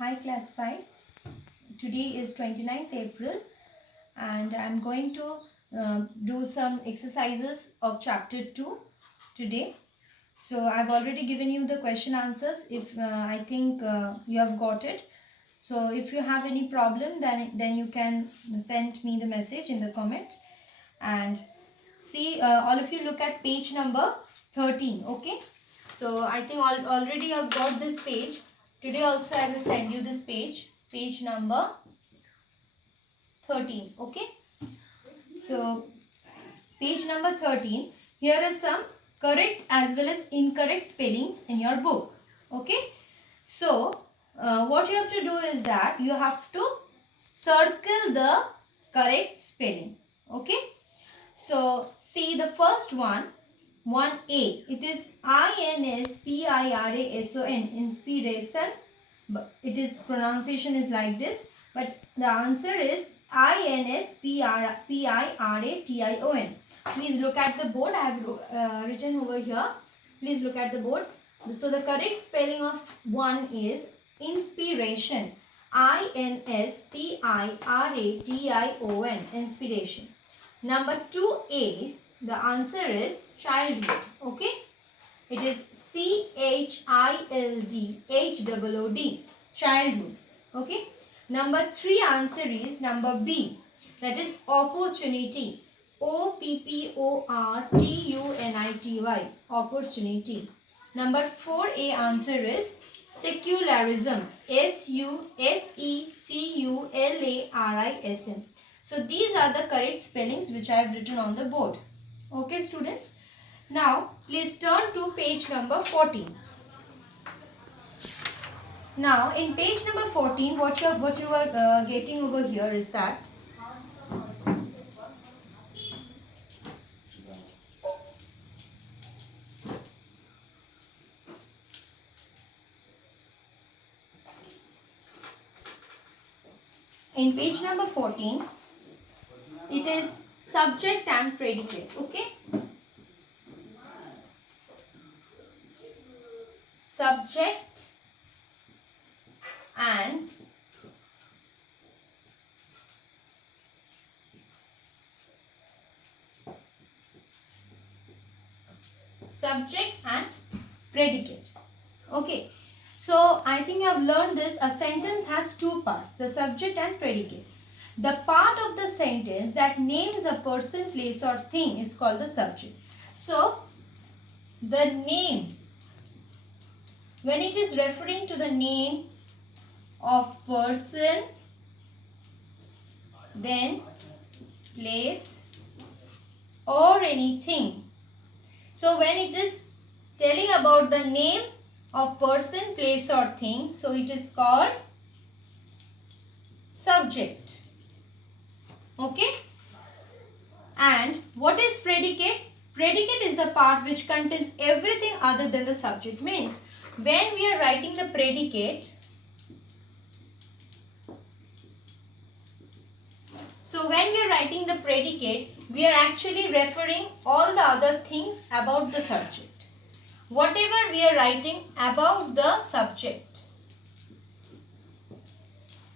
Hi class 5. Today is 29th April and I'm going to do some exercises of chapter 2 today. So I've already given you the question answers if I think you have got it. So if you have any problem then you can send me the message in the comment. And see, all of you look at page number 13, okay? So I think already I've got this page. Today also I will send you this page number 13, okay? So page number 13, here is some correct as well as incorrect spellings in your book, okay? So what you have to do is that you have to circle the correct spelling, okay? So see the first one, 1A. It is INSPIRASON, inspiration. But it is pronunciation is like this. But the answer is INSPIRATION. Please look at the board. I have written over here. Please look at the board. So the correct spelling of 1 is inspiration. INSPIRATION. Inspiration. Number 2A, the answer is childhood. Okay. It is CHILDHOOD. Childhood. Okay. Number 3 answer is number B. That is opportunity. OPPORTUNITY. Opportunity. Number 4A answer is secularism. SECULARISM. So these are the correct spellings which I have written on the board. Okay students. Now please turn to page number 14. Now in page number 14 what you are getting over here is that in page number 14 it is subject and predicate. Okay. Subject and predicate. Okay. So I think you have learned this. A sentence has two parts, the subject and predicate. The part of the sentence that names a person, place or thing is called the subject. So the name, when it is referring to the name of person, then place or anything. So when it is telling about the name of person, place or thing, so it is called subject. Okay. And what is predicate? Predicate is the part which contains everything other than the subject. Means when we are writing the predicate, so when we are writing the predicate, we are actually referring all the other things about the subject. Whatever we are writing about the subject.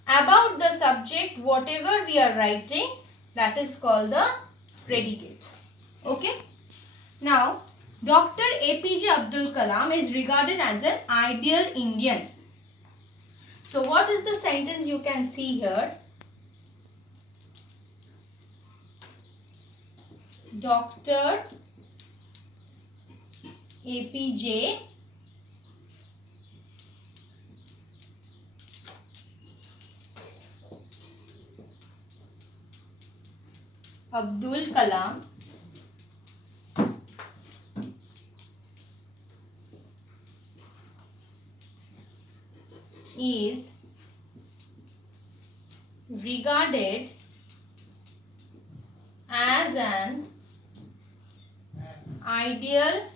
About the subject, whatever we are writing, that is called the predicate. Okay. Now, Dr. APJ Abdul Kalam is regarded as an ideal Indian. So, what is the sentence you can see here? Dr. APJ Abdul Kalam is regarded as an ideal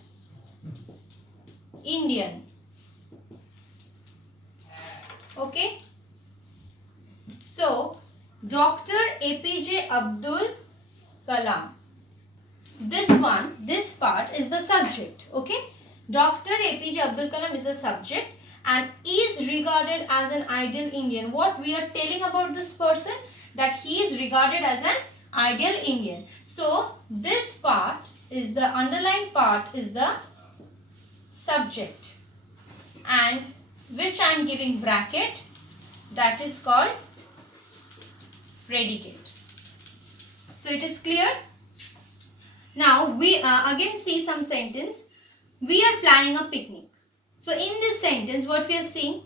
Indian. Okay. So, Dr. APJ Abdul Kalam. This part is the subject. Okay. Dr. APJ Abdul Kalam is the subject and is regarded as an ideal Indian. What we are telling about this person? That he is regarded as an ideal Indian. So this part is the underlined part is the subject, and which I am giving bracket, that is called predicate. So it is clear. Now we again see some sentence. We are planning a picnic. So in this sentence what we are seeing,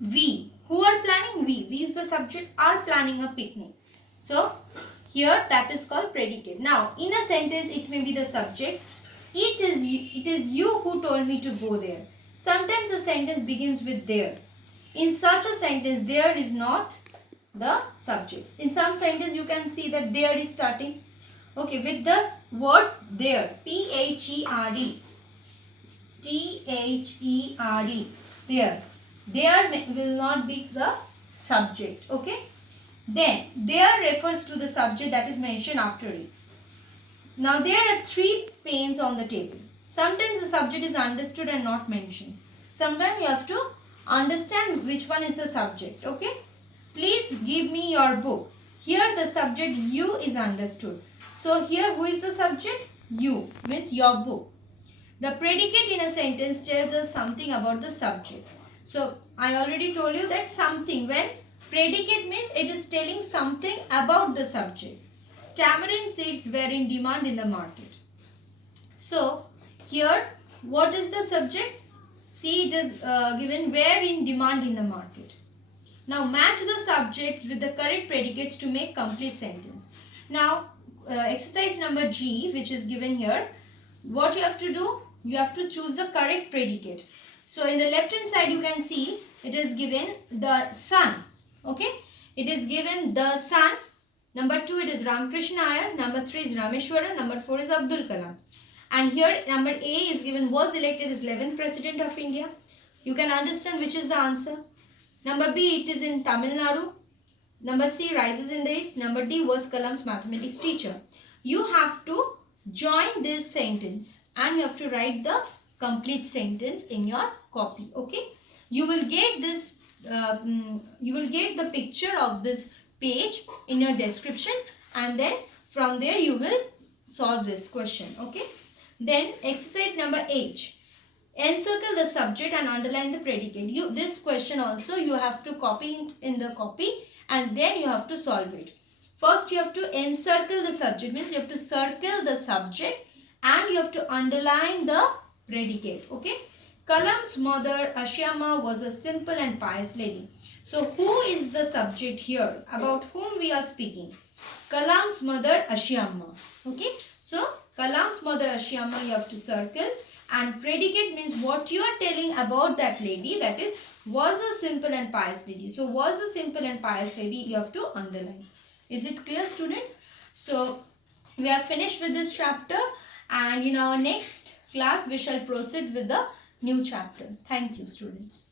we, who are planning? We is the subject, are planning a picnic. So here that is called predicate. Now in a sentence it may be the subject, it is you who told me to go there. Sometimes the sentence begins with there. In such a sentence there is not the subjects. In some sentence you can see that there is starting, okay, with the word there, P-H-E-R-E, T-H-E-R-E, there. There will not be the subject, okay. Then there refers to the subject that is mentioned after it. Now there are 3 panes on the table. Sometimes the subject is understood and not mentioned. Sometimes you have to understand which one is the subject, okay. Please give me your book. Here the subject you is understood. So here who is the subject? You, means your book. The predicate in a sentence tells us something about the subject. So I already told you that something, when predicate means it is telling something about the subject. Tamarind seeds were in demand in the market. So here what is the subject? See, it is given were in demand in the market. Now match the subjects with the correct predicates to make complete sentence. Now exercise number G, which is given here, what you have to do? You have to choose the correct predicate. So in the left hand side you can see it is given the sun, okay. It is given the sun. Number 2 it is Ramakrishna Iyer. Number 3 is Rameshwaran. Number 4 is Abdul Kalam. And here number A is given, was elected as 11th President of India. You can understand which is the answer. Number B, it is in Tamil Nadu. Number C, rises in the east. Number D, was Kalam's mathematics teacher. You have to join this sentence and you have to write the complete sentence in your copy, okay. You will get this, you will get the picture of this page in your description, and then from there you will solve this question, okay. Then exercise number H. Encircle the subject and underline the predicate. This question also you have to copy it in the copy and then you have to solve it. First you have to encircle the subject, means you have to circle the subject and you have to underline the predicate, okay. Kalam's mother Ashiamma was a simple and pious lady. So who is the subject here? About whom we are speaking? Kalam's mother Ashiamma, okay. So Kalam's mother Ashiamma you have to circle, and predicate means what you are telling about that lady, that is, was a simple and pious lady. So was a simple and pious lady you have to underline. Is it clear, students? So we are finished with this chapter, and in our next class we shall proceed with the new chapter. Thank you, students.